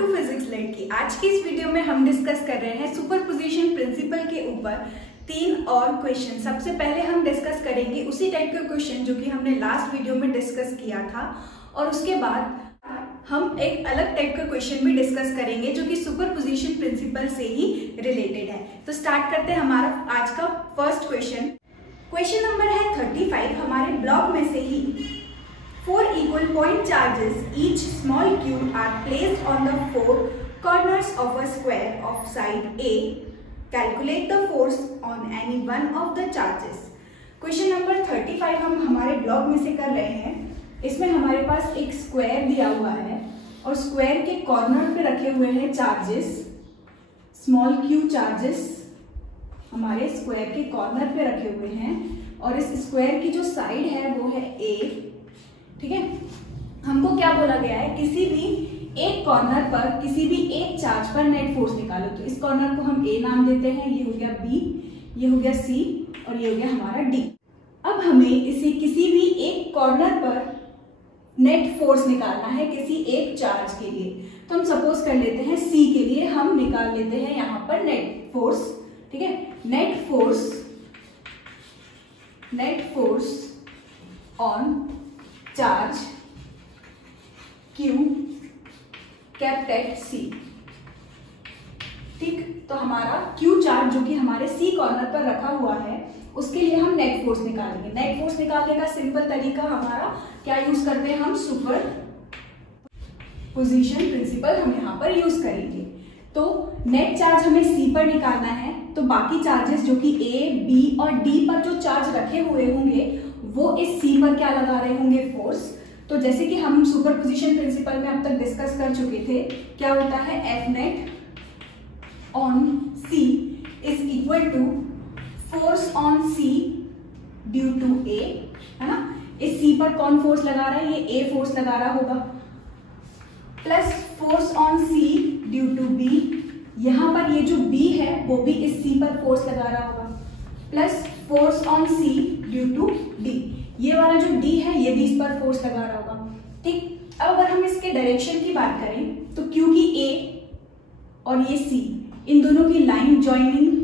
To physics लड़की। आज की इस वीडियो में हम डिस्कस कर रहे हैं सुपरपोजिशन प्रिंसिपल के ऊपर 3 और क्वेश्चन। सबसे पहले हम डिस्कस करेंगे उसी टाइप के क्वेश्चन जो कि हमने लास्ट वीडियो में डिस्कस किया था, और उसके बाद हम एक अलग टाइप का क्वेश्चन भी डिस्कस करेंगे जो कि सुपरपोजिशन प्रिंसिपल से ही रिलेटेड है। तो स्टार्ट करते हैं हमारा आज का फर्स्ट क्वेश्चन। क्वेश्चन नंबर है 35। हमारे ब्लॉक में से ही 4 equal point charges, each small cube, are placed on the 4 corners of a square of side A. Calculate the force on any one of the charges. Question number 35 हम हमारे block में से कर रहे हैं। इसमें हमारे पास एक स्क्वायर दिया हुआ है और स्क्वायर के कॉर्नर पे रखे हुए हैं चार्जेस, स्मॉल क्यू चार्जेस हमारे स्क्वायर के कॉर्नर पे रखे हुए हैं, और इस स्क्वायर की जो साइड है वो है A। ठीक है, हमको क्या बोला गया है, किसी भी एक कॉर्नर पर किसी भी एक चार्ज पर नेट फोर्स निकालो। तो इस कॉर्नर को हम A नाम देते हैं, ये हो गया B, ये हो गया C और ये हो गया हमारा D। अब हमें इसे किसी भी एक कॉर्नर पर नेट फोर्स निकालना है किसी एक चार्ज के लिए। तो हम सपोज कर लेते हैं C के लिए हम निकाल लेते हैं यहाँ पर नेट फोर्स। ठीक है, net force on charge Q kept at C। ठीक, तो हमारा Q चार्ज जो कि हमारे C कॉर्नर पर रखा हुआ है उसके लिए हम नेट फोर्स निकालेंगे। नेट फोर्स निकालने का सिंपल तरीका हमारा क्या यूज करते हैं, हम सुपर पोजीशन प्रिंसिपल हम यहाँ पर यूज करेंगे। तो नेट चार्ज हमें C पर निकालना है, तो बाकी चार्जेस जो कि A, B और D पर जो चार्ज रखे हुए होंगे वो इस C पर क्या लगा रहे होंगे, फोर्स। तो जैसे कि हम सुपरपोजिशन प्रिंसिपल में अब तक डिस्कस कर चुके थे, क्या होता है, F net on C is equal to force on C due to A, है ना। इस C पर कौन फोर्स लगा रहा है, ये A फोर्स लगा रहा होगा, plus force on C due to B, यहाँ पर ये जो B है वो भी इस C पर फोर्स लगा रहा होगा, plus force on C due to D, ये वाला जो D है ये भी इस पर फोर्स लगा रहा होगा। ठीक, अब अगर हम इसके डायरेक्शन की बात करें तो क्योंकि A और ये C इन दोनों की लाइन ज्वाइनिंग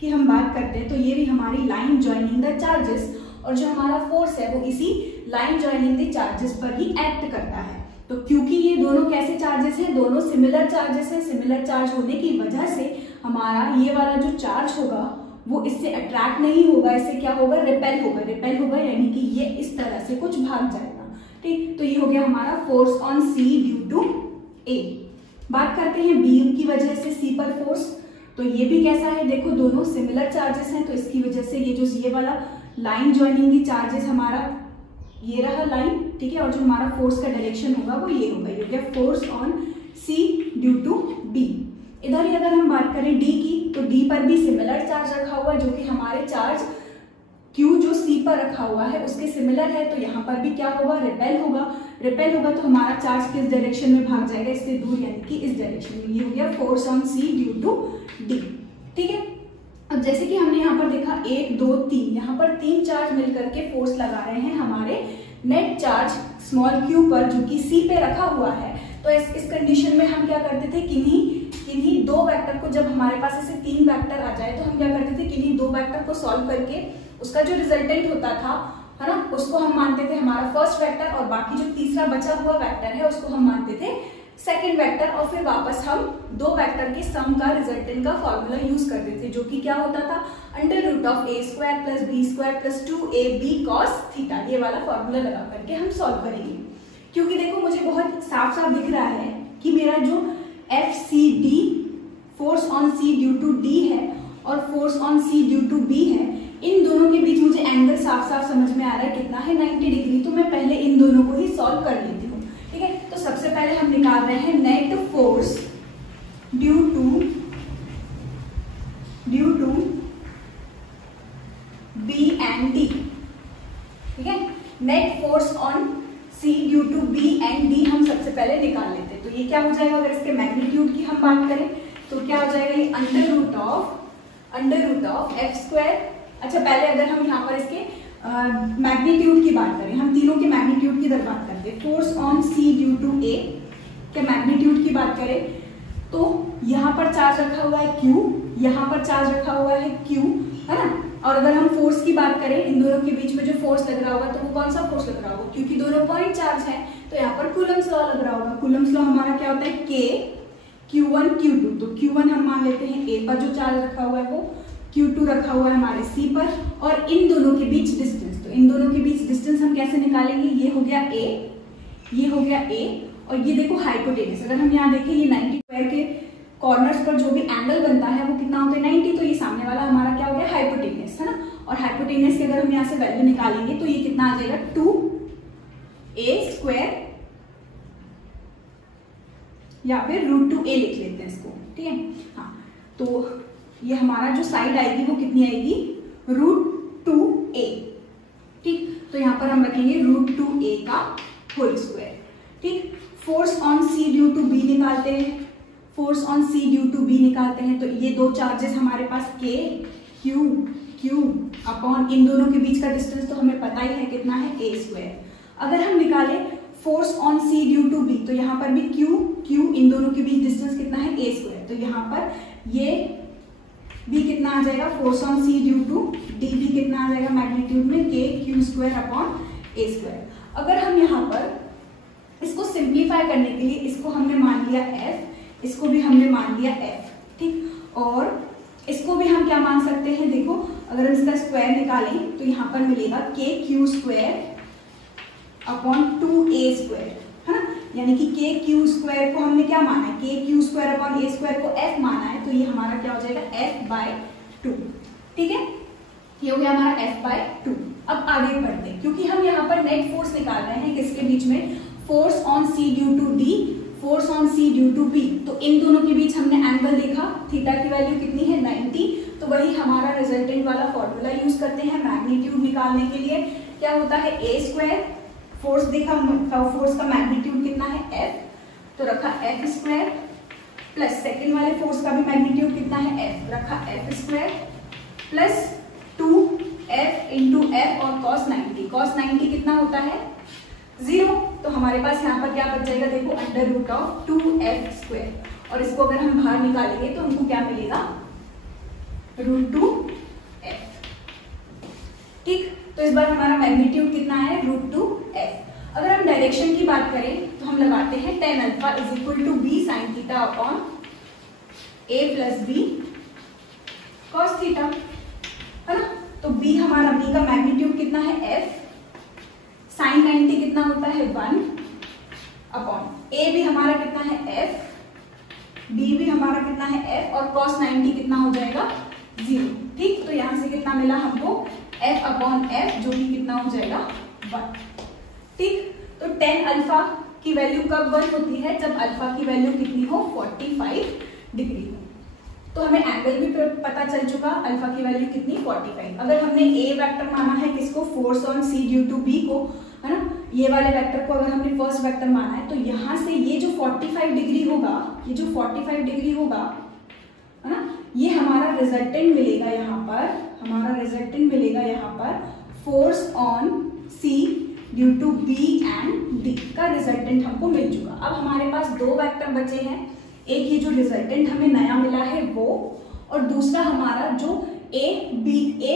की हम बात करते हैं, तो ये भी हमारी लाइन ज्वाइनिंग द चार्जेस, और जो हमारा फोर्स है वो इसी लाइन ज्वाइनिंग द चार्जेस पर ही एक्ट करता है। तो क्योंकि ये दोनों कैसे चार्जेस हैं, दोनों सिमिलर चार्जेस हैं, सिमिलर चार्ज होने की वजह से हमारा ये वाला जो चार्ज होगा वो इससे अट्रैक्ट नहीं होगा, इससे क्या होगा, रिपेल होगा, यानी कि ये इस तरह से कुछ भाग जाएगा। ठीक, तो ये हो गया हमारा force on C due to A। बात करते हैं B की वजह से C पर फोर्स, तो ये भी कैसा है, देखो दोनों सिमिलर चार्जेस हैं, तो इसकी वजह से ये वाला लाइन ज्वाइनिंग की चार्जेस हमारा ये रहा लाइन, ठीक है, और जो हमारा फोर्स का डायरेक्शन होगा वो ये होगा, ये हो गया force on C due to B। इधर ही अगर हम बात करें D की, तो D पर भी सिमिलर चार्ज रखा हुआ है जो कि हमारे चार्ज Q जो C पर रखा हुआ है उसके सिमिलर है, तो यहाँ पर भी क्या होगा, रिपेल होगा, तो हमारा चार्ज किस डायरेक्शन में भाग जाएगा, इससे दूर, यानी कि इस डायरेक्शन में। ये हो गया force on C due to D। ठीक है, अब जैसे कि हमने यहाँ पर देखा 1, 2, 3, यहाँ पर 3 चार्ज मिलकर के फोर्स लगा रहे हैं हमारे नेट चार्ज स्मॉल q पर जो कि C पे रखा हुआ है। तो इस कंडीशन में हम क्या करते थे, किन्हीं 2 वेक्टर को, जब हमारे पास ऐसे 3 वेक्टर आ जाए तो हम क्या करते थे, किन्हीं 2 वेक्टर को सॉल्व करके उसका जो रिजल्टेंट होता था, है ना, उसको हम मानते थे हमारा फर्स्ट वेक्टर, और बाकी जो तीसरा बचा हुआ वेक्टर है उसको हम मानते थे सेकंड वेक्टर, और फिर वापस हम 2 वेक्टर के सम का रिजल्टेंट का फॉर्मूला यूज करते थे, जो कि क्या होता था, under root of a square plus b square plus 2ab cos theta. ये वाला फॉर्मूला लगा करके हम सॉल्व करेंगे। क्योंकि देखो मुझे बहुत साफ दिख रहा है कि मेरा जो FCD force on C due to D है और force on C due to B है, इन दोनों के बीच मुझे एंगल साफ समझ में आ रहा है, कितना है, 90 डिग्री। तो मैं पहले इन दोनों को ही सॉल्व कर लेती हूँ। ठीक है, तो सबसे पहले हम निकाल रहे हैं net force due to B and D। ठीक है, net force on C due to B and D हम सबसे पहले निकाल लेते हैं। तो ये क्या हो जाएगा, अगर इसके मैग्नीट्यूड की हम बात करें तो क्या हो जाएगा, ये under root of f square. अच्छा, पहले अगर हम यहाँ पर इसके मैग्नीट्यूड की बात करें, हम तीनों के मैग्नीट्यूड की बात करते हैं, force on C due to A के मैग्नीट्यूड की बात करें तो यहाँ पर चार्ज रखा हुआ है Q, यहाँ पर चार्ज रखा हुआ है Q, है ना। और अगर हम फोर्स की बात करें, इन दोनों के बीच में जो फोर्स लग रहा होगा तो वो कौन सा फोर्स लग रहा होगा, क्योंकि दोनों पॉइंट चार्ज है तो यहाँ पर कूलम्स लॉ लग रहा होगा। कूलम्स लॉ हमारा क्या होता है, K Q1 Q2, तो Q1 हम मान लेते हैं A पर जो चार्ज रखा हुआ है वो, Q2 रखा हुआ है हमारे C पर, और इन दोनों के बीच डिस्टेंस, तो इन दोनों के बीच डिस्टेंस हम कैसे निकालेंगे, ये हो गया A, ये हो गया A, और ये देखो हाइपोटेनस, अगर हम यहाँ देखें ये 90 स्क्वायर के कॉर्नर्स पर जो भी एंगल बनता है वो कितना होता है 90, तो ये सामने वाला हमारा क्या हो गया हाइपोटेनस, है ना। और हाइपोटेनस की अगर हम यहाँ से वैल्यू निकालेंगे तो ये कितना आ जाएगा 2a स्क्वायर, या फिर √2a लिख लेते हैं इसको, ठीक है। हाँ, तो ये हमारा जो साइड आएगी वो कितनी आएगी √2a, ठीक। तो यहाँ पर हम रखेंगे √2a का होल स्क्वायर, ठीक। Force on C due to B निकालते हैं, force on C due to B निकालते हैं, तो ये दो चार्जेस हमारे पास K Q अपॉन इन दोनों के बीच का डिस्टेंस तो हमें पता ही है कितना है a स्क्वायर। अगर हम निकालें force on C due to B, तो यहाँ पर भी Q इन दोनों के बीच डिस्टेंस कितना है a स्क्वायर, तो यहाँ पर ये B कितना आ जाएगा, force on C due to D भी कितना आ जाएगा मैग्नीट्यूड में K Q square upon a square. अगर हम यहाँ पर इसको सिंप्लीफाई करने के लिए इसको हमने मान लिया f, इसको भी हमने मान लिया f, ठीक। और इसको भी हम क्या मान सकते हैं, देखो अगर हम इसका स्क्वायर निकालें तो यहाँ पर मिलेगा K Q square upon 2a square, है ना। यानी कि K Q स्क्वायर को हमने क्या माना है, K Q square upon a square को f माना है, तो ये हमारा क्या हो जाएगा f/2, ठीक है। ये हो गया हमारा f/2। अब आगे बढ़ते हैं, क्योंकि हम यहाँ पर नेट फोर्स निकाल रहे हैं किसके बीच में, force on C due to D, force on C due to B, तो इन दोनों के बीच हमने एंगल देखा, थीटा की वैल्यू कितनी है 90, तो वही हमारा रिजल्टेंट वाला फॉर्मूला यूज करते हैं मैग्नीट्यूड निकालने के लिए। क्या होता है a स्क्वायर, फोर्स देखा, फोर्स का मैग्नीट्यूड कितना है f, तो रखा f स्क्वायर, प्लस सेकेंड वाले फोर्स का भी मैग्नीट्यूड कितना है f, रखा f square, plus 2f into f और cos 90, cos 90 कितना होता है 0, तो हमारे पास यहाँ पर क्या बच जाएगा, देखो √2f स्क्वायर, और इसको अगर हम बाहर निकालेंगे तो हमको क्या मिलेगा √2f, ठीक। तो इस बार हमारा मैग्नीट्यूड कितना है √2f। अगर हम डायरेक्शन की बात करें तो हम लगाते हैं tan alpha is equal to b sin theta upon a plus b cos theta, है ना। तो b हमारा, b का मैग्नीट्यूड कितना है f, साइन 90 कितना होता है 1 अपॉन a भी हमारा कितना है f, b भी हमारा कितना है f, और cos 90 कितना हो जाएगा 0, ठीक। तो यहाँ से कितना मिला हमको f अपॉन f, जो कि कितना हो जाएगा 1, ठीक। तो tan अल्फा की वैल्यू कब 1 होती है, जब अल्फा की वैल्यू कितनी हो 45 डिग्री हो। तो हमें एंगल भी पता चल चुका, अल्फा की वैल्यू कितनी 45। अगर हमने a वेक्टर माना है किसको, force on C due to B को, है ना, ये वाले वेक्टर को अगर हमने फर्स्ट वेक्टर माना है, तो यहाँ से ये जो 45 डिग्री होगा, ये जो 45 डिग्री होगा, है ना, ये हमारा रिजल्टेंट मिलेगा यहाँ पर, हमारा रिजल्टेंट मिलेगा यहाँ पर force on C due to B and D का रिजल्टेंट हमको मिल चुका। अब हमारे पास दो वेक्टर बचे हैं, एक ये जो रिजल्टेंट हमें नया मिला है वो, और दूसरा हमारा जो A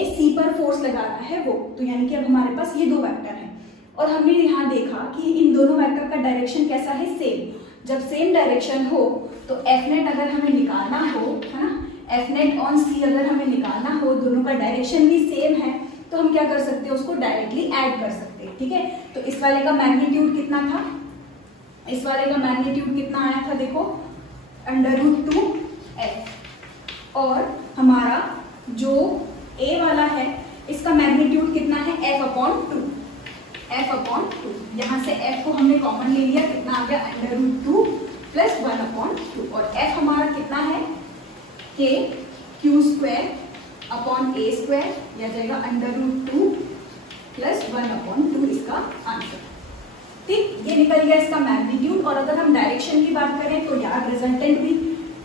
C पर फोर्स लगा रहा है वो। तो यानी कि अब हमारे पास ये दो वेक्टर हैं, और हमने यहाँ देखा कि इन दोनों वेक्टर का डायरेक्शन कैसा है, सेम। जब सेम डायरेक्शन हो तो एफ नेट अगर हमें निकालना हो, है ना, एफ नेट ऑन सी अगर हमें निकालना हो, दोनों का डायरेक्शन भी सेम है, तो हम क्या कर सकते हैं, उसको डायरेक्टली ऐड कर सकते हैं, ठीक है। तो इस वाले का मैग्नीट्यूड कितना था, इस वाले का मैग्नीट्यूड कितना आया था, देखो √2f, और हमारा जो a वाला है इसका मैग्नीट्यूड कितना है f अपॉन 2, यहाँ से f को हमने कॉमन ले लिया, कितना आ गया √2 प्लस 1 अपॉन 2, और f हमारा कितना है k q square upon a square, यह जाएगा √2 प्लस 1 अपॉन 2 इसका आंसर, ठीक। ये निकल गया इसका मैग्नीट्यूड। और अगर हम डायरेक्शन की बात करें तो यार रिजल्टेंट भी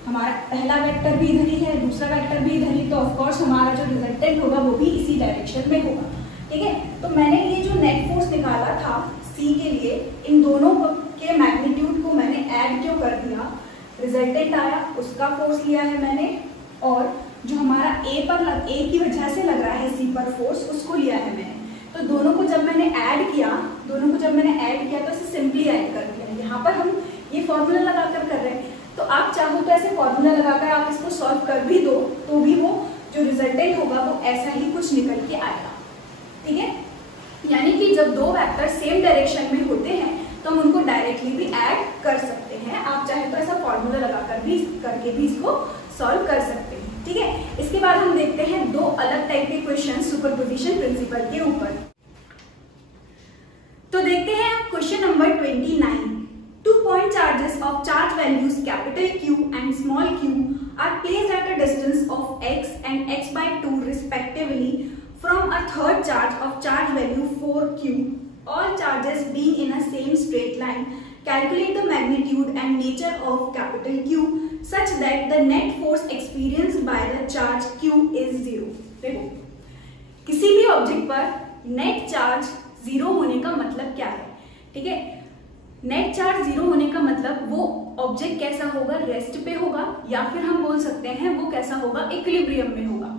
हमारा पहला वेक्टर भी इधर ही है, दूसरा वेक्टर भी इधर ही, तो ऑफ कोर्स हमारा जो रिजल्टेंट होगा वो भी इसी डायरेक्शन में होगा, ठीक है। तो मैंने ये जो नेट फोर्स निकाला था C के लिए, इन दोनों के मैग्नीट्यूड को मैंने ऐड क्यों कर दिया, रिजल्टेंट आया उसका फोर्स लिया है मैंने, और जो हमारा ए की वजह से लग रहा है सी पर फोर्स उसको लिया है मैंने। तो दोनों को जब मैंने ऐड किया तो इसे सिंपली ऐड कर दिया। यहाँ पर हम ये फॉर्मूला लगाकर कर रहे हैं, तो आप चाहो तो ऐसे फॉर्मूला लगाकर आप इसको सॉल्व कर भी दो तो भी वो जो रिजल्टेंट होगा वो ऐसा ही कुछ निकल के आएगा। ठीक है, यानी कि जब दो वेक्टर सेम डायरेक्शन में होते हैं तो हम उनको डायरेक्टली भी ऐड कर सकते हैं। आप चाहे तो ऐसा फॉर्मूला लगाकर भी करके भी इसको सॉल्व कर सकते हैं। ठीक है, इसके बाद हम देखते हैं दो अलग टाइप के क्वेश्चन सुपरपोजिशन प्रिंसिपल के ऊपर। तो देखते हैं question number 29। 2 point charges of charge values capital Q and small q are placed at a distance of x and x/2 respectively from a third charge of charge value 4q. All charges being in a same straight line. Calculate the magnitude and nature of capital Q such that the net force experienced by the charge Q is 0. देखो, किसी भी object पर net charge 0 होने का मतलब क्या है? ठीक है, नेट चार्ज 0 होने का मतलब वो ऑब्जेक्ट कैसा होगा, रेस्ट पे होगा, या फिर हम बोल सकते हैं वो कैसा होगा, इक्विलिब्रियम में होगा।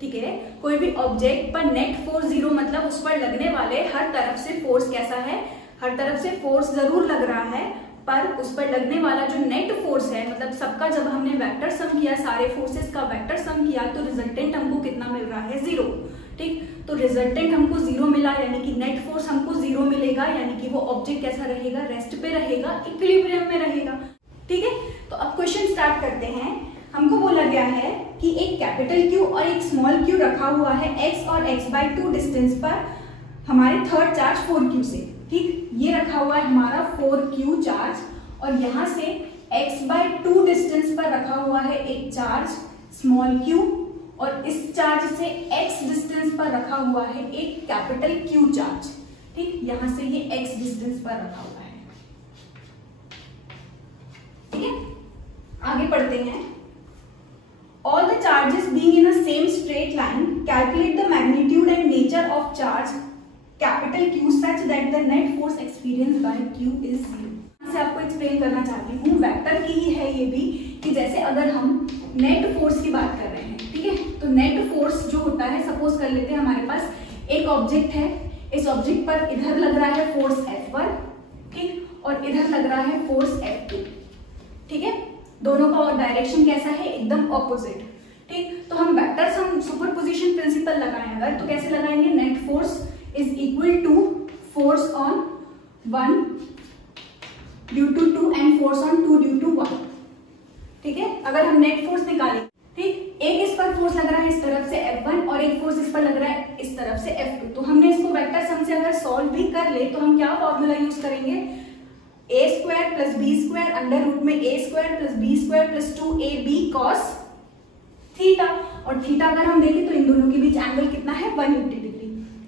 ठीक है, कोई भी ऑब्जेक्ट पर नेट फोर्स 0 मतलब उस पर लगने वाले हर तरफ से फोर्स कैसा है, हर तरफ से फोर्स जरूर लग रहा है, पर उस पर लगने वाला जो नेट फोर्स है, मतलब सबका जब हमने वेक्टर सम किया, सारे फोर्सेस का वेक्टर सम किया, तो रिजल्टेंट हमको कितना मिल रहा है, 0। ठीक, तो रिजल्टेंट हमको 0 मिला, यानी कि नेट फोर्स हमको 0 मिलेगा, यानी कि वो ऑब्जेक्ट कैसा रहेगा, रेस्ट पे रहेगा, इक्विलिब्रियम में रहेगा। ठीक है, तो अब क्वेश्चन स्टार्ट करते हैं। हमको बोला गया है कि एक कैपिटल Q और एक स्मॉल q रखा हुआ है x और x/2 डिस्टेंस पर हमारे थर्ड चार्ज 4q से। ठीक, ये रखा हुआ है हमारा 4q चार्ज, और यहाँ से x/2 डिस्टेंस पर रखा हुआ है एक चार्ज स्मॉल q, और इस चार्ज से x डिस्टेंस पर रखा हुआ है एक कैपिटल Q चार्ज। ठीक, यहां से ये x डिस्टेंस पर रखा हुआ है। ठीक है, आगे पढ़ते हैं। All the charges being in a same straight line, calculate the magnitude and nature of charge capital Q such that the net force experienced by Q is 0. से आपको एक्सप्लेन करना चाहती हूँ, वेक्टर की ही है ये भी, कि जैसे अगर हम नेट फोर्स की बात कर रहे हैं, ठीक है, तो नेट फोर्स जो होता है, सपोज कर लेते हैं हमारे पास एक ऑब्जेक्ट है, इस ऑब्जेक्ट पर इधर लग रहा है फोर्स F1, ठीक, और इधर लग रहा है फोर्स F2। ठीक है, दोनों का डायरेक्शन कैसा है, एकदम ऑपोजिट। ठीक, तो हम वेक्टर सम सुपरपोजिशन प्रिंसिपल लगाएं अगर, तो कैसे लगाएंगे, net force is equal to force on 1 due to 2 and force on 2 due to 1। ठीक है, अगर हम नेट फोर्स निकालें, ठीक, एक इस पर फोर्स लग रहा है इस तरफ से F1 और एक फोर्स इस पर लग रहा है इस तरफ से F2, तो हमने इसको वेक्टर सम से अगर सॉल्व भी कर ले तो हम क्या फॉर्मूला यूज करेंगे, a² plus b² under root में a² plus b² plus 2ab cos theta, और थीटा अगर हम देखें तो इन दोनों के बीच एंगल कितना है, 180 डिग्री।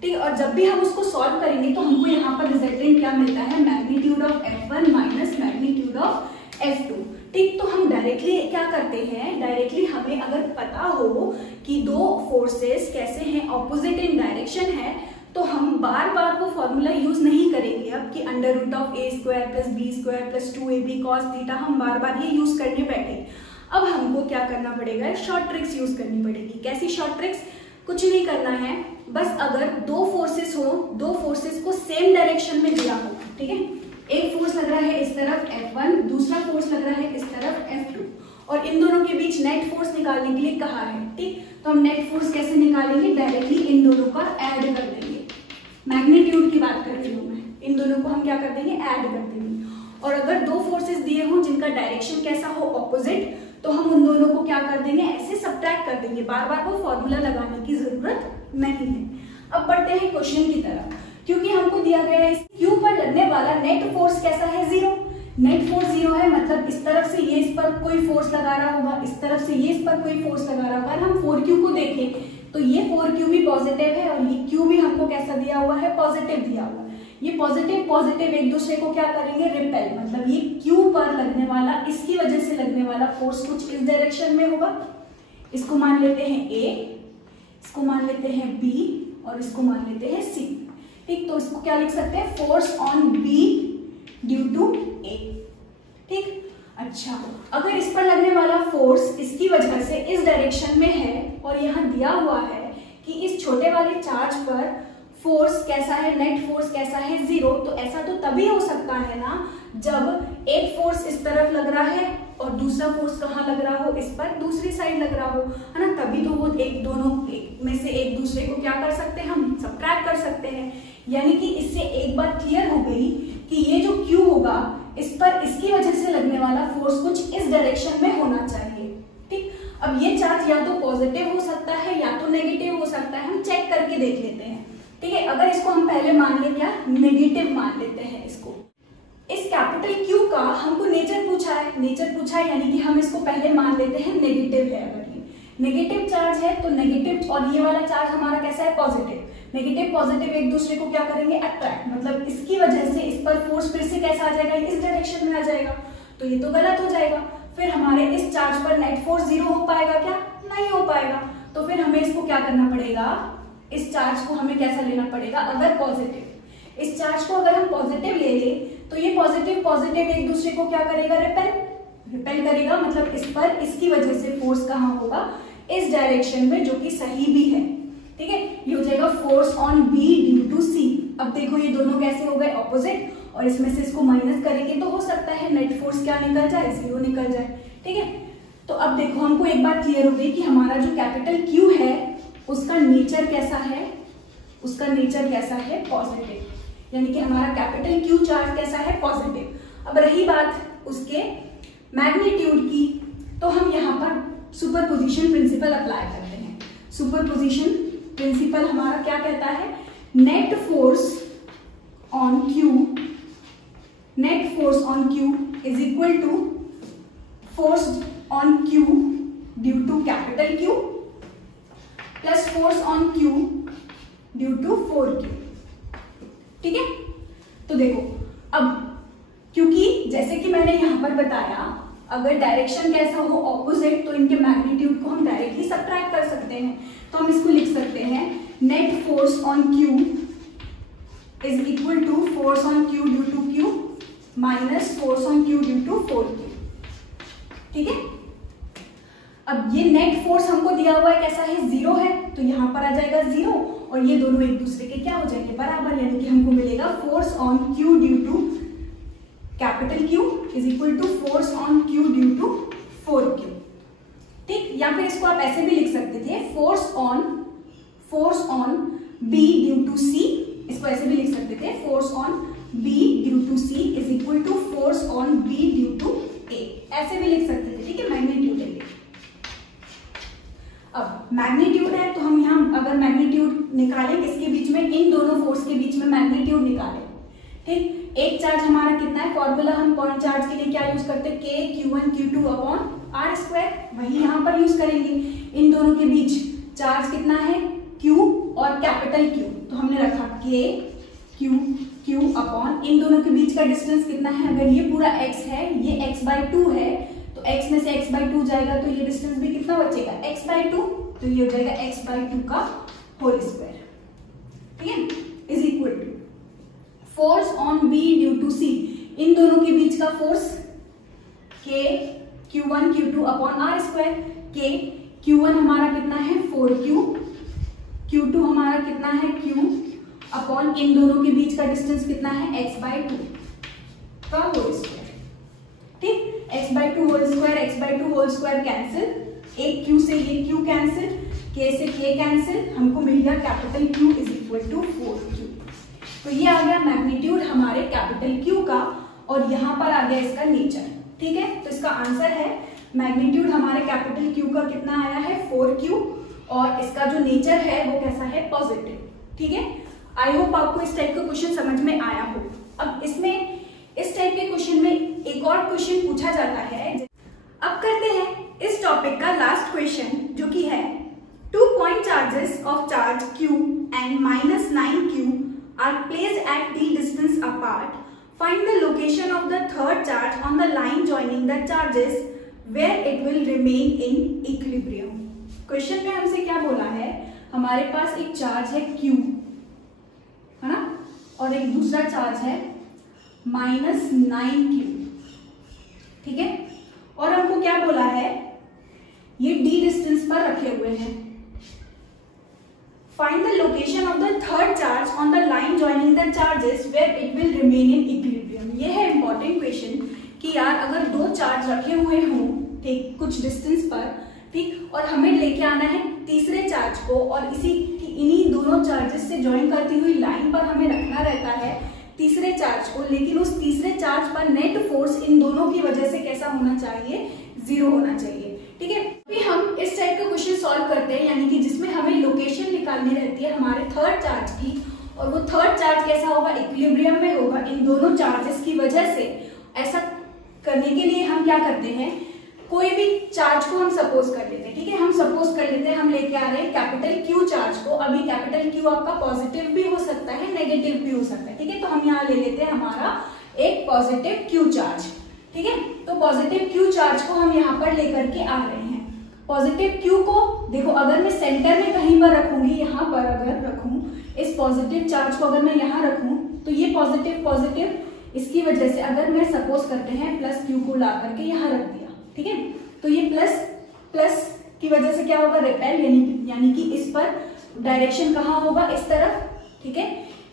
ठीक, और जब भी हम उसको सॉल्व करेंगे तो हमको यहाँ पर रिजल्टेंट क्या मिलता है, magnitude of F1 minus magnitude of F2। ठीक, तो हम डायरेक्टली क्या करते हैं, डायरेक्टली हमें अगर पता हो कि दो फोर्सेस कैसे हैं, ऑपोजिट इन डायरेक्शन है, तो हम बार बार वो फॉर्मूला यूज नहीं करेंगे अब कि under root of a² plus b² plus 2ab cos theta, हम बार बार ये यूज करने बैठे। अब हमको क्या करना पड़ेगा, शॉर्ट ट्रिक्स यूज करनी पड़ेगी। कैसी शॉर्ट ट्रिक्स, कुछ नहीं करना है, बस अगर दो फोर्सेस हो, दो फोर्सेस को सेम डायरेक्शन में दिया हो, ठीक है, एक फोर्स लग रहा है इस तरफ F1, दूसरा फोर्स लग रहा है इस तरफ F2, और इन दोनों के बीच नेट फोर्स निकालने के लिए कहा है। ठीक, तो हम नेट फोर्स कैसे निकालेंगे, डायरेक्टली इन दोनों का ऐड कर देंगे। मैग्नीट्यूड की बात कर रही हूँ मैं, इन दोनों को हम क्या कर देंगे, ऐड कर देंगे। और अगर दो फोर्सेस दिए हो जिनका डायरेक्शन कैसा हो, ऑपोजिट, तो हम उन दोनों को क्या कर देंगे, ऐसे सब्ट्रैक्ट कर देंगे, बार बार वो फॉर्मूला लगाने की जरूरत नहीं है। अब बढ़ते हैं क्वेश्चन की तरफ, क्योंकि हमको दिया गया है Q पर लगने वाला नेट फोर्स कैसा है, 0। नेट फोर्स 0 है, मतलब इस तरफ से ये इस पर कोई फोर्स लगा रहा होगा, इस तरफ से ये इस पर कोई फोर्स लगा रहा होगा। हम 4Q को देखें तो ये 4Q भी पॉजिटिव है और ये Q भी हमको कैसा दिया हुआ है, पॉजिटिव दिया हुआ है। ये पॉजिटिव पॉजिटिव एक दूसरे को क्या करेंगे, रिपेल, मतलब ये Q पर लगने वाला, इसकी वजह से लगने वाला फोर्स कुछ इस डायरेक्शन में होगा। इसको मान लेते हैं A, इसको मान लेते हैं B और इसको मान लेते हैं C। ठीक, तो इसको क्या लिख सकते हैं, force on B due to A। ठीक, अच्छा, अगर इस पर लगने वाला फोर्स इसकी वजह से इस डायरेक्शन में है और यहाँ दिया हुआ है कि इस छोटे वाले चार्ज पर फोर्स कैसा है, नेट फोर्स कैसा है, 0, तो ऐसा तो तभी हो सकता है ना जब एक फोर्स इस तरफ लग रहा है और दूसरा फोर्स कहाँ लग रहा हो, इस पर दूसरी साइड लग रहा हो, है ना, तभी तो वो दोनों में से एक दूसरे को क्या कर सकते हैं, हम सब्ट्रैक्ट कर सकते हैं। यानी कि इससे एक बात क्लियर हो गई कि ये जो Q होगा इस पर इसकी वजह से लगने वाला फोर्स कुछ इस डायरेक्शन में होना चाहिए। ठीक, अब ये चार्ज या तो पॉजिटिव हो सकता है या तो नेगेटिव हो सकता है, हम चेक करके देख लेते हैं। ठीक है, अगर इसको हम पहले मान लें, क्या नेगेटिव मान लेते हैं इसको। इस कैपिटल Q का हमको नेचर पूछा है, यानी कि हम इसको पहले मान लेते हैं नेगेटिव है। अगर ये नेगेटिव चार्ज है तो नेगेटिव और ये वाला चार्ज हमारा कैसा है, पॉजिटिव। नेगेटिव पॉजिटिव एक दूसरे को क्या करेंगे, अट्रैक्ट, मतलब इसकी वजह से इस पर फोर्स फिर से कैसा आ जाएगा, इस डायरेक्शन में आ जाएगा, तो ये तो गलत हो जाएगा। फिर हमारे इस चार्ज पर नेट फोर्स 0 हो पाएगा क्या, नहीं हो पाएगा। तो फिर हमें इसको क्या करना पड़ेगा, इस चार्ज को हमें कैसा लेना पड़ेगा, अगर पॉजिटिव, इस चार्ज को अगर हम पॉजिटिव ले ले तो ये पॉजिटिव एक दूसरे को क्या करेगा, रिपेल करेगा, मतलब इस पर इसकी वजह से फोर्स कहाँ होगा, इस डायरेक्शन में, जो कि सही भी है। ठीक है, ये हो जाएगा force on B due to C। अब देखो ये दोनों कैसे हो गए, ऑपोजिट, और इसमें से इसको माइनस करेंगे तो हो सकता है नेट फोर्स क्या निकल जाए, 0 निकल जाए। ठीक है, तो अब देखो हमको एक बात क्लियर हो गई कि हमारा जो कैपिटल Q है उसका नेचर कैसा है, उसका नेचर कैसा है, पॉजिटिव, यानी कि हमारा कैपिटल Q चार्ज कैसा है, पॉजिटिव। अब रही बात उसके मैग्नीट्यूड की, तो हम यहाँ पर सुपरपोजिशन प्रिंसिपल अप्लाई करते हैं। सुपरपोजिशन प्रिंसिपल हमारा क्या कहता है, net force on Q is equal to force on Q due to capital Q plus force on Q due to 4Q। ठीक है, तो देखो अब, क्योंकि जैसे कि मैंने यहां पर बताया, अगर डायरेक्शन कैसा हो, ऑपोजिट, तो इनके मैग्नीट्यूड को हम डायरेक्टली सब्ट्रैक्ट कर सकते हैं। तो हम इसको लिख सकते हैं net force on Q is equal to force on Q due to Q minus force on Q due to 4Q। ठीक है, अब ये नेट फोर्स हमको दिया हुआ है कैसा है, 0 है, तो यहां पर आ जाएगा 0, और ये दोनों एक दूसरे के क्या हो जाएंगे, बराबर, यानी कि हमको मिलेगा force on Q due to capital Q is equal to force on Q due to 4Q। ठीक, या फिर इसको आप ऐसे भी लिख सकते थे, force on B due to C, इसको ऐसे भी लिख सकते थे, force on B due to C is equal to force on B due to A, ऐसे भी लिख सकते थे। ठीक है, मैग्नीट्यूड है। अब मैग्नीट्यूड है तो हम यहाँ अगर मैग्नीट्यूड निकालें किसके बीच में, इन दोनों फोर्स के बीच में मैग्नीट्यूड निकालें। ठीक, एक चार्ज हमारा कितना है, फॉर्मूला हम पॉइंट चार्ज के लिए क्या यूज करते हैं, K Q1 Q2 upon R², वही यहाँ पर यूज करेंगे। इन दोनों के बीच चार्ज कितना है, Q और कैपिटल Q, तो हमने रखा Q अपॉन, इन दोनों के बीच का डिस्टेंस कितना है, अगर ये पूरा x है, ये x/2 है, तो x में से x/2 जाएगा तो ये डिस्टेंस भी कितना बचेगा, x/2, तो ये हो जाएगा x/2 का होल स्क्वायर। ठीक है, is equal to force on B due to C, इन दोनों के बीच का force K Q1 Q2 upon R², Q1 हमारा कितना है 4Q, Q2 हमारा कितना है Q अपॉन, इन दोनों के बीच का डिस्टेंस कितना है, x/2 का होल स्क्वायर। ठीक, x/2 होल स्क्वायर कैंसिल, एक Q से ये Q कैंसिल, K से K कैंसिल, हमको मिल गया capital Q is equal to 4Q। तो ये आ गया मैग्नीट्यूड हमारे कैपिटल Q का, और यहाँ पर आ गया इसका नेचर। ठीक है, तो इसका आंसर है मैग्नीट्यूड हमारे कैपिटल Q का कितना आया है, 4Q, और इसका जो नेचर है वो कैसा है, पॉजिटिव। ठीक है, आई होप आपको इस टाइप का क्वेश्चन समझ में आया हो। अब इसमें इस टाइप के क्वेश्चन में एक और क्वेश्चन पूछा जाता है। अब करते हैं इस टॉपिक का लास्ट क्वेश्चन, जो कि है 2 point charges of charge Q and -9Q are placed at d distance apart. Find the location of the third charge on the line joining the charges where it will remain in equilibrium. Question में हमसे क्या बोला है, हमारे पास एक charge है Q, है ना, और एक दूसरा चार्ज है -9Q। ठीक है, और हमको क्या बोला है, ये d डिस्टेंस पर रखे हुए हैं। Find the location of the third charge on the line joining the charges where it will remain in equilibrium। ये है important question कि यार अगर दो चार्ज रखे हुए हों ठीक कुछ डिस्टेंस पर, ठीक, और हमें लेके आना है तीसरे चार्ज को और इन्हीं दोनों चार्जेस से ज्वाइन करती हुई लाइन पर हमें रखना रहता है तीसरे चार्ज को, लेकिन उस तीसरे चार्ज पर नेट फोर्स इन दोनों की वजह से कैसा होना चाहिए, 0 होना चाहिए। ठीक है, अभी हम इस टाइप का क्वेश्चन सॉल्व करते हैं, यानी कि जिसमें हमें लोकेशन निकालनी रहती है हमारे थर्ड चार्ज की, और वो थर्ड चार्ज कैसा होगा, इक्विलिब्रियम में होगा इन दोनों चार्जेस की वजह से। ऐसा करने के लिए हम क्या करते हैं, कोई भी चार्ज को हम सपोज कर लेते हैं। ठीक है, हम सपोज कर लेते हैं हम लेके आ रहे हैं कैपिटल क्यू चार्ज को। अभी कैपिटल क्यू आपका पॉजिटिव भी हो सकता है, नेगेटिव भी हो सकता है। ठीक है, तो हम यहाँ ले लेते हैं हमारा एक पॉजिटिव क्यू चार्ज। ठीक है, तो पॉजिटिव क्यू चार्ज को हम यहाँ पर लेकर के आ रहे हैं। पॉजिटिव क्यू को देखो, अगर मैं सेंटर में कहीं पर रखूंगी, यहाँ पर अगर रखूं इस पॉजिटिव चार्ज को, अगर मैं यहाँ रखूं तो ये पॉजिटिव पॉजिटिव, इसकी वजह से अगर मैं सपोज करते हैं प्लस क्यू को ला करके यहाँ रख दिया, ठीक है, तो ये प्लस प्लस की वजह से क्या होगा, रिपेल, यानी कि इस पर डायरेक्शन कहाँ होगा, इस तरफ। ठीक है,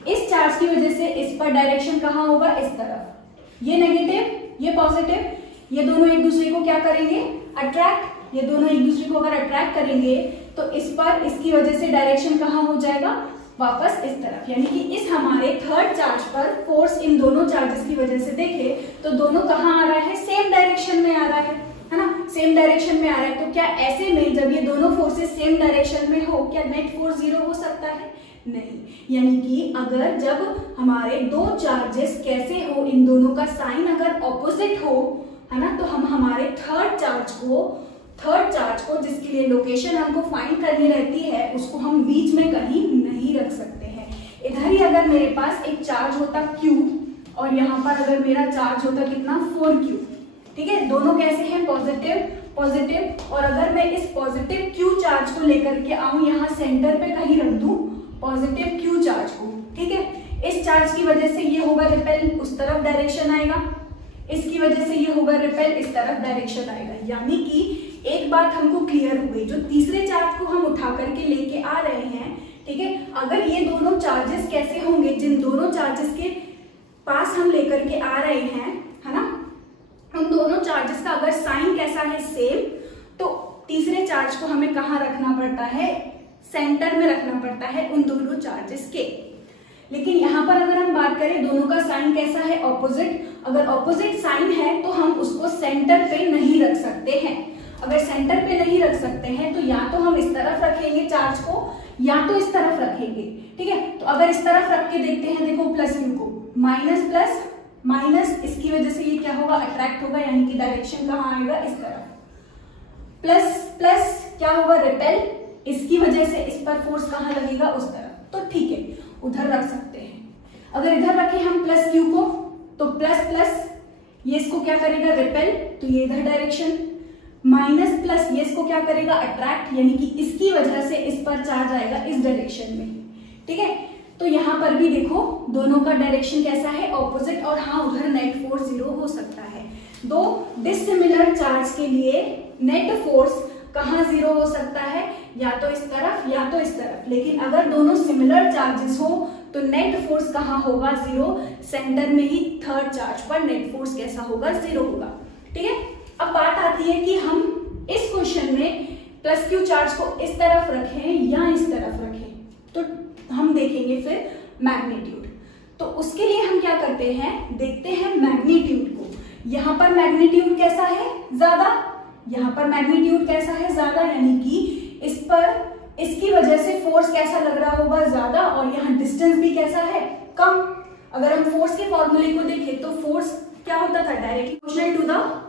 इस चार्ज की वजह से इस पर डायरेक्शन कहाँ होगा, इस तरफ। ये नेगेटिव, ये पॉजिटिव, ये दोनों एक दूसरे को क्या करेंगे, अट्रैक्ट। ये दोनों एक दूसरे को अगर अट्रैक्ट करेंगे तो इस पर, इसकी वजह से डायरेक्शन कहाँ हो जाएगा, वापस इस तरफ। यानी कि इस हमारे थर्ड चार्ज पर फोर्स इन दोनों चार्जेस की वजह से देखे तो दोनों कहाँ आ रहा है, सेम डायरेक्शन में आ रहा है ना, सेम डायरेक्शन में आ रहा है। तो क्या ऐसे में जब ये दोनों फोर्सेस सेम डायरेक्शन में हो, क्या नेट फोर्स 0 हो सकता है, नहीं। यानी कि अगर जब हमारे दो चार्जेस कैसे हो, इन दोनों का साइन अगर ऑपोजिट हो, है ना, तो हम हमारे थर्ड चार्ज को जिसके लिए लोकेशन हमको फाइंड करनी रहती है, उसको हम बीच में कहीं नहीं रख सकते हैं। इधर ही अगर मेरे पास एक चार्ज होता Q और यहाँ पर अगर मेरा चार्ज होता कितना, 4Q। ठीक है, दोनों कैसे हैं, पॉजिटिव पॉजिटिव, और अगर मैं इस पॉजिटिव Q चार्ज को लेकर के आऊं यहाँ सेंटर पे कहीं रख दूं पॉजिटिव Q चार्ज को, ठीक है, इस चार्ज की वजह से ये होगा रिपेल, उस तरफ डायरेक्शन आएगा, इसकी वजह से ये होगा रिपेल, इस तरफ डायरेक्शन आएगा। यानी कि एक बात हमको क्लियर हो गई, जो तीसरे चार्ज को हम उठा करके लेके आ रहे हैं, ठीक है, अगर ये दोनों चार्जेस कैसे होंगे, जिन दोनों चार्जेस के पास हम लेकर के आ रहे हैं, है ना, उन दोनों चार्जेस का अगर साइन कैसा है, सेम, तो तीसरे चार्ज को हमें कहाँ रखना पड़ता है, सेंटर में रखना पड़ता है उन दोनों चार्जेस के। लेकिन यहाँ पर अगर हम बात करें दोनों का साइन कैसा है, ऑपोजिट। अगर ऑपोजिट साइन है तो हम उसको सेंटर पे नहीं रख सकते हैं। अगर सेंटर पे नहीं रख सकते हैं तो या तो हम इस तरफ रखेंगे चार्ज को, या तो इस तरफ रखेंगे। ठीक है, तो अगर इस तरफ रख के देखते हैं, देखो प्लस क्यू को, माइनस प्लस माइनस, इसकी वजह से ये क्या होगा, अट्रैक्ट होगा, यानी कि डायरेक्शन कहाँ आएगा, इस तरफ। प्लस प्लस क्या होगा, रिपेल, इसकी वजह से इस पर फोर्स कहाँ लगेगा, उस तरफ। तो ठीक है, उधर रख सकते हैं। अगर इधर रखें हम प्लस क्यू को, तो प्लस प्लस ये इसको क्या करेगा, रिपेल, तो ये इधर डायरेक्शन, माइनस प्लस ये इसको क्या करेगा, अट्रैक्ट, यानी कि इसकी वजह से इस पर चार्ज आएगा इस डायरेक्शन में। ठीक है, तो यहाँ पर भी देखो दोनों का डायरेक्शन कैसा है, ऑपोजिट, और हाँ उधर नेट फोर्स 0 हो सकता है। दो डिसिमिलर चार्ज के लिए नेट फोर्स कहाँ 0 हो सकता है, या तो इस तरफ या तो इस तरफ। लेकिन अगर दोनों सिमिलर चार्जेस हो तो नेट फोर्स कहाँ होगा, 0, सेंटर में ही थर्ड चार्ज पर नेट फोर्स कैसा होगा, 0 होगा। ठीक है, अब बात आती है कि हम इस क्वेश्चन में प्लस क्यू चार्ज को इस तरफ रखें या इस तरफ रखें, तो हम देखेंगे फिर मैग्नीट्यूड। तो उसके लिए हम क्या करते हैं, देखते हैं मैग्नीट्यूड को। यहाँ पर मैग्नीट्यूड कैसा है, ज्यादा, यहाँ पर मैग्नीट्यूड कैसा है, ज्यादा, यानी कि इस पर इसकी वजह से फोर्स कैसा लग रहा होगा, ज्यादा, और यहाँ डिस्टेंस भी कैसा है, कम। अगर हम फोर्स के फॉर्मूले को देखें तो फोर्स क्या होता था, directly proportional to the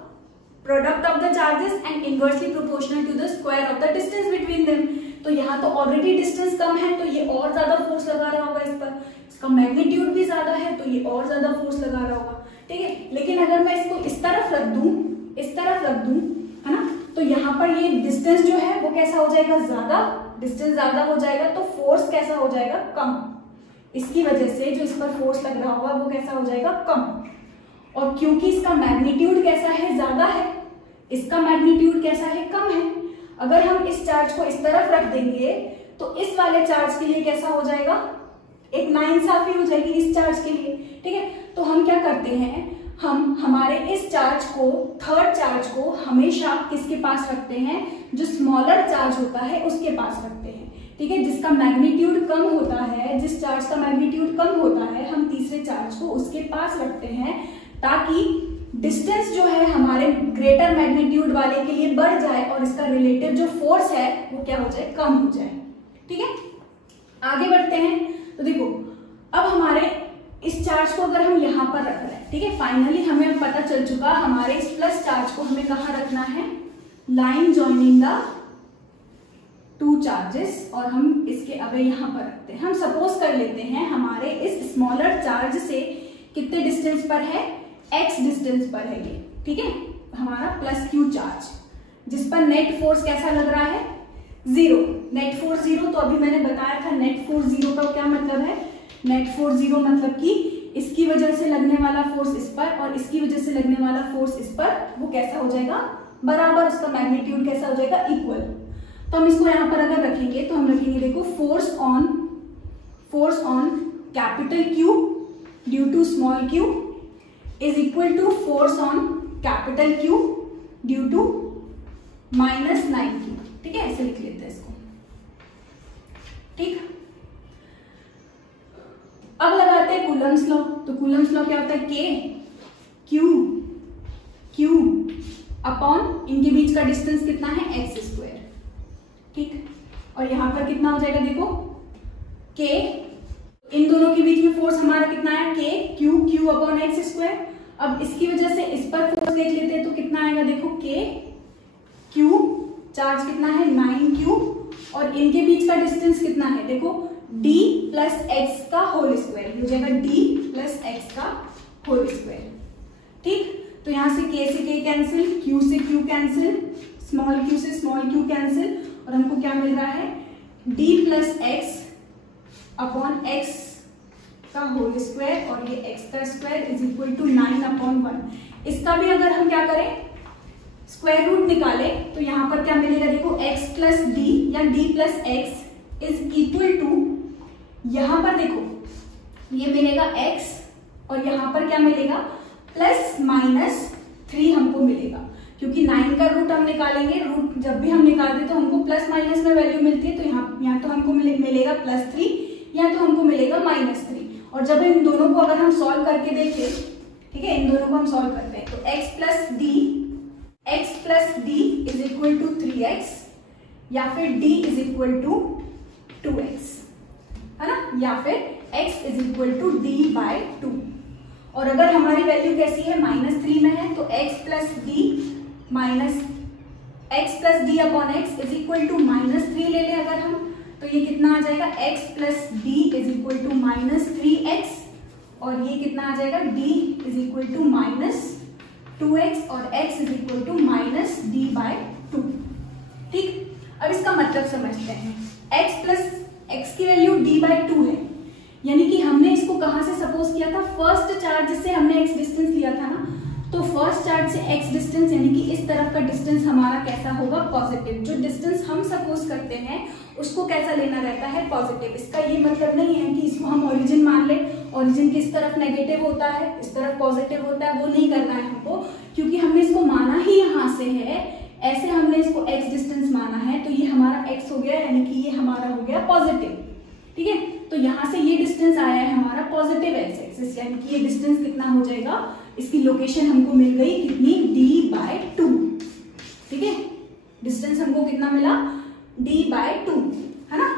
product of the charges and inversely proportional to the square of the distance between them. तो यहाँ तो ऑलरेडी डिस्टेंस कम है तो ये और ज्यादा फोर्स लगा रहा होगा इस पर, इसका मैग्नीट्यूड भी ज्यादा है तो ये और ज्यादा फोर्स लगा रहा होगा। ठीक है, लेकिन अगर मैं इसको इस तरफ रख दूं, इस तरफ रख दूं, है ना, तो यहाँ पर ये डिस्टेंस जो है वो कैसा हो जाएगा, ज्यादा, डिस्टेंस ज्यादा हो जाएगा तो फोर्स कैसा हो जाएगा, कम। इसकी वजह से जो इस पर फोर्स लग रहा होगा वो कैसा हो जाएगा, कम। और क्योंकि इसका मैग्नीट्यूड कैसा है, ज्यादा है, इसका मैग्नीट्यूड कैसा है, कम है। अगर हम इस चार्ज को इस तरफ रख देंगे तो इस वाले चार्ज के लिए कैसा हो जाएगा, एक नाइंसाफी हो जाएगी इस चार्ज के लिए, ठीक है। तो हम क्या करते हैं, हम हमारे इस चार्ज को, थर्ड चार्ज को हमेशा किसके पास रखते हैं, जो स्मॉलर चार्ज होता है उसके पास रखते हैं, ठीक है। जिसका मैग्नीट्यूड कम होता है, जिस चार्ज का मैग्नीट्यूड कम होता है, हम तीसरे चार्ज को उसके पास रखते हैं, ताकि डिस्टेंस जो है हमारे ग्रेटर मैग्नीट्यूड वाले के लिए बढ़ जाए और इसका रिलेटिव जो फोर्स है वो क्या हो जाए, कम हो जाए, ठीक है। आगे बढ़ते हैं। तो देखो अब हमारे इस चार्ज को अगर हम यहां पर रख रहे हैं, ठीक है, फाइनली हमें अब पता चल चुका हमारे इस प्लस चार्ज को हमें कहां रखना है, line joining the two charges, और हम इसके अगर यहां पर रखते हैं। हम सपोज कर लेते हैं हमारे इस स्मॉलर चार्ज से कितने डिस्टेंस पर है, x डिस्टेंस पर है ये, ठीक है, हमारा प्लस q चार्ज, जिस पर नेट फोर्स कैसा लग रहा है, 0, नेट फोर्स 0। तो अभी मैंने बताया था नेट फोर्स 0 का क्या मतलब है, नेट फोर्स 0 मतलब कि इसकी वजह से लगने वाला फोर्स इस पर और इसकी वजह से लगने वाला फोर्स इस पर, वो कैसा हो जाएगा, बराबर, उसका मैग्नीट्यूड कैसा हो जाएगा, इक्वल। तो हम इसको यहां पर अगर रखेंगे तो हम रखेंगे, देखो, force on capital Q due to small q is equal to force on capital Q due to -9q, ठीक है, ऐसे लिख लेते हैं इसको, ठीक। अब लगाते हैं कूलम्स लॉ। तो कूलम्स लॉ क्या होता है, Q अपॉन इनके बीच का डिस्टेंस कितना है, x², ठीक। और यहां पर कितना हो जाएगा, देखो, K, इन दोनों के बीच में फोर्स हमारा कितना है, Q अपॉन x²। अब इसकी वजह से इस पर फोर्स देख लेते हैं तो कितना आएगा, देखो, Q, चार्ज कितना है, 9q, और इनके बीच का डिस्टेंस कितना है, देखो, d प्लस एक्स का होल स्क्वायर, हो जाएगा d प्लस एक्स का होल स्क्वायर, ठीक। तो यहां से k से k कैंसिल, q से q कैंसिल, स्मॉल q से स्मॉल q कैंसिल, और हमको क्या मिल रहा है, d plus x upon x का होल स्क्वायर, और ये x का स्क्वायर इज इक्वल टू 9/1। इसका भी अगर हम क्या करें, स्क्वायर रूट निकाले, तो यहां पर क्या मिलेगा, देखो, x प्लस डी या d plus x is equal to, यहां पर देखो ये मिलेगा x, और यहां पर क्या मिलेगा, +-3 हमको मिलेगा, क्योंकि 9 का रूट हम निकालेंगे, रूट जब भी हम निकालते तो हमको प्लस माइनस में वैल्यू मिलती है, तो यहाँ तो हमको मिलेगा +3 या तो हमको मिलेगा -3। और जब इन दोनों को अगर हम सॉल्व करके देखें, ठीक है, इन दोनों को हम सॉल्व करते हैं, तो x plus D is equal to 3x, या फिर d is equal to 2x, है ना, या फिर x is equal to d/2। और अगर हमारी वैल्यू कैसी है, -3 में है, तो x plus D upon x is equal to -3 ले ले अगर हम, तो ये कितना आ जाएगा, x plus D is equal to -3x, और ये कितना आ जाएगा, d is equal to -2x, और x is equal to -d/2, ठीक। अब इसका मतलब समझते हैं, x की वैल्यू d/2 है, यानी कि हमने इसको कहां से सपोज किया था, फर्स्ट चार्ज से हमने x डिस्टेंस लिया था ना, तो फर्स्ट चार्ज से x डिस्टेंस, यानी कि इस तरफ का डिस्टेंस हमारा कैसा होगा, पॉजिटिव। जो डिस्टेंस हम सपोज करते हैं उसको कैसा लेना रहता है, पॉजिटिव। इसका ये मतलब नहीं है कि इसको हम ओरिजिन मान ले, ओरिजिन किस तरफ नेगेटिव होता है, इस तरफ पॉजिटिव होता है, वो नहीं करना है हमको, क्योंकि हमने इसको माना ही यहाँ से है, ऐसे हमने इसको x डिस्टेंस माना है, तो ये हमारा x हो गया, यानी कि ये हमारा हो गया पॉजिटिव, ठीक है। तो यहाँ से ये डिस्टेंस आया है हमारा पॉजिटिव x एक्सिस, यानी कि ये डिस्टेंस कितना हो जाएगा, इसकी लोकेशन हमको मिल गई कितनी, d/2, ठीक है। डिस्टेंस हमको कितना मिला, d/2, है ना,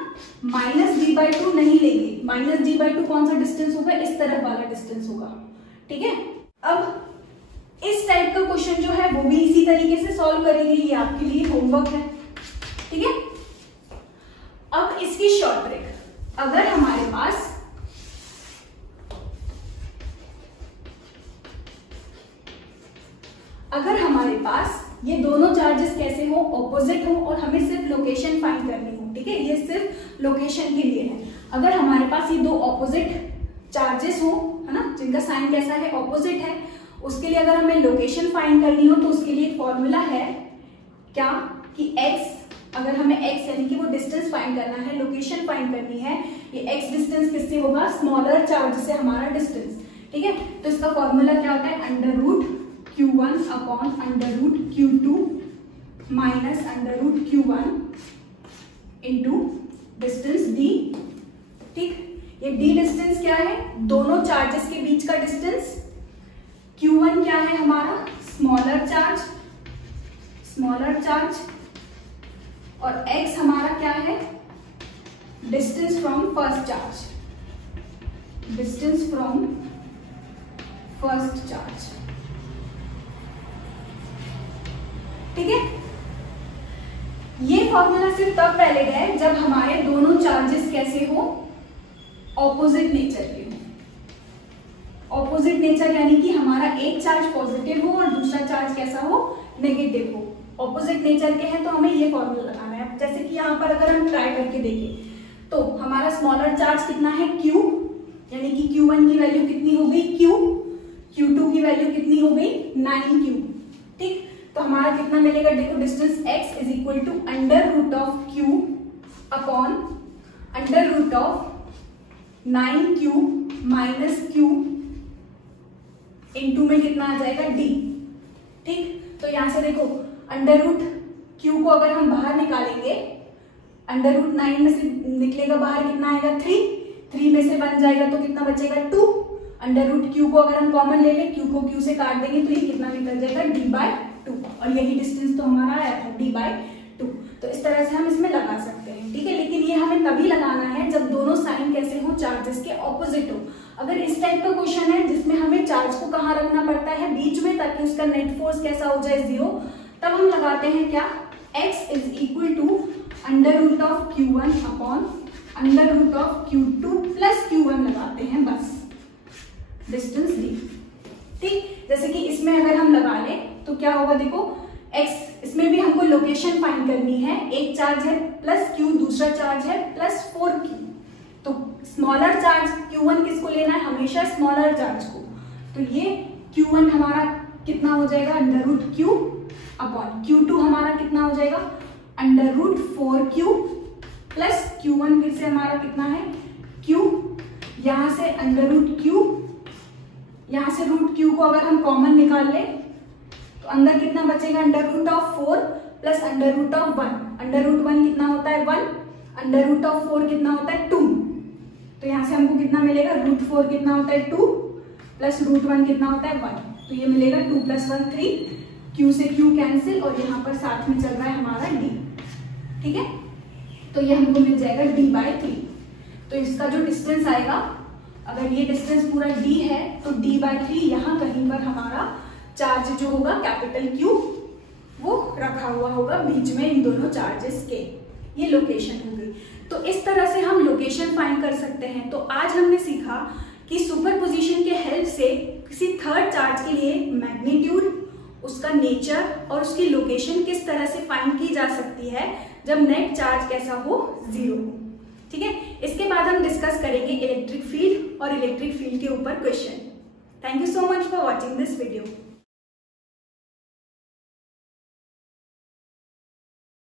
-d/2 नहीं लेंगे, -d/2 कौन सा डिस्टेंस होगा, इस तरफ वाला डिस्टेंस होगा, ठीक है। अब इस टाइप का क्वेश्चन जो है वो भी इसी तरीके से सॉल्व करेंगे, ये आपके लिए होमवर्क है, ठीक है। अब इसकी शॉर्ट ट्रिक, अगर हमारे पास ये दोनों चार्जेस कैसे हो, ऑपोजिट हो, और हमें सिर्फ लोकेशन फाइंड करनी हो, ठीक है, ये सिर्फ लोकेशन के लिए है। अगर हमारे पास ये दो ऑपोजिट चार्जेस हो, है ना, जिनका साइन कैसा है, ऑपोजिट है, उसके लिए अगर हमें लोकेशन फाइंड करनी हो तो उसके लिए एक फॉर्मूला है क्या कि x, अगर हमें x यानी कि वो डिस्टेंस फाइंड करना है, लोकेशन फाइंड करनी है, ये x डिस्टेंस किससे होगा, स्मॉलर चार्ज से हमारा डिस्टेंस, ठीक है। तो इसका फॉर्मूला क्या होता है, under root Q1 upon under root Q2 minus under root Q1 into distance d, ठीक। ये d डिस्टेंस क्या है, दोनों चार्जेस के बीच का डिस्टेंस। Q1 क्या है हमारा, स्मॉलर चार्ज, और x हमारा क्या है, डिस्टेंस फ्रॉम फर्स्ट चार्ज, ठीक है। ये फॉर्मूला सिर्फ तब वैलिड है जब हमारे दोनों चार्जेस कैसे हो, ऑपोजिट नेचर के हो। ऑपोजिट नेचर यानी कि हमारा एक चार्ज पॉजिटिव हो और दूसरा चार्ज कैसा हो, नेगेटिव हो। ऑपोजिट नेचर के हैं तो हमें ये फॉर्मूला लगाना है। जैसे कि यहाँ पर अगर हम ट्राई करके देखें तो हमारा स्मॉलर चार्ज कितना है, Q, यानी कि Q1 की वैल्यू कितनी हो गई, Q, Q2 की वैल्यू कितनी हो गई, 9Q, ठीक। तो हमारा कितना मिलेगा, देखो distance x is equal to under root of Q upon under root of 9Q minus Q into में कितना आ जाएगा, d, ठीक। तो यहां से देखो अंडर रूट Q को अगर हम बाहर निकालेंगे, अंडर रूट 9 में से निकलेगा बाहर कितना आएगा, 3 में से 1 जाएगा तो कितना बचेगा, 2। अंडर रूट Q को अगर हम कॉमन ले लें, Q को Q से काट देंगे तो ये कितना निकल जाएगा, d/2, और यही डिस्टेंस तो हमारा आया था, d/2। तो इस तरह से हम इसमें लगा सकते हैं, ठीक है। लेकिन ये हमें तभी लगाना है जब दोनों साइन कैसे हो, चार्जेस के ऑपोजिट हो। अगर इस टाइप का क्वेश्चन है जिसमें हमें चार्ज को कहाँ रखना पड़ता है, बीच में, ताकि उसका नेट फोर्स कैसा हो जाए, 0, तब हम लगाते हैं क्या, x is equal to under root of Q1 upon under root of Q2 plus Q1 लगाते हैं, बस डिस्टेंस d, ठीक। जैसे कि इसमें अगर हम लगा लें तो क्या होगा, देखो x, इसमें भी हमको लोकेशन फाइंड करनी है, एक चार्ज है प्लस Q, दूसरा चार्ज है प्लस 4Q। तो स्मॉलर चार्ज Q1 किसको लेना है, हमेशा स्मॉलर चार्ज को। तो ये Q1 हमारा कितना हो जाएगा, under root Q upon Q2 हमारा कितना हो जाएगा, under root 4Q plus Q1 फिर से हमारा कितना है, Q, यहां से अंडर रूट Q, यहां से रूट Q को अगर हम कॉमन निकाल लें तो अंदर कितना बचेगा, under root of 4 plus under root of 1। Under root 1 कितना होता है, 1, अंडर रूट ऑफ 4 कितना होता है, 2। तो यहां से हमको कितना मिलेगा, रूट 4 कितना होता है, 2 प्लस रूट 1 कितना होता है, 1। तो ये मिलेगा 2 + 1 3, Q से Q कैंसिल, और यहाँ पर साथ में चल रहा है हमारा d, ठीक है। तो ये हमको मिल जाएगा d/3। तो इसका जो डिस्टेंस आएगा, अगर ये डिस्टेंस पूरा d है तो d/3 यहाँ कहीं पर हमारा चार्ज जो होगा कैपिटल Q वो रखा हुआ होगा बीच में इन दोनों चार्जेस के, ये लोकेशन होगी। तो इस तरह से हम लोकेशन फाइंड कर सकते हैं। तो आज हमने सीखा कि सुपरपोजिशन के हेल्प से किसी थर्ड चार्ज के लिए मैग्नीट्यूड, उसका नेचर और उसकी लोकेशन किस तरह से फाइंड की जा सकती है जब नेट चार्ज कैसा हो, 0 हो, ठीक है। इसके बाद हम डिस्कस करेंगे इलेक्ट्रिक फील्ड और इलेक्ट्रिक फील्ड के ऊपर question. Thank you so much for watching this video.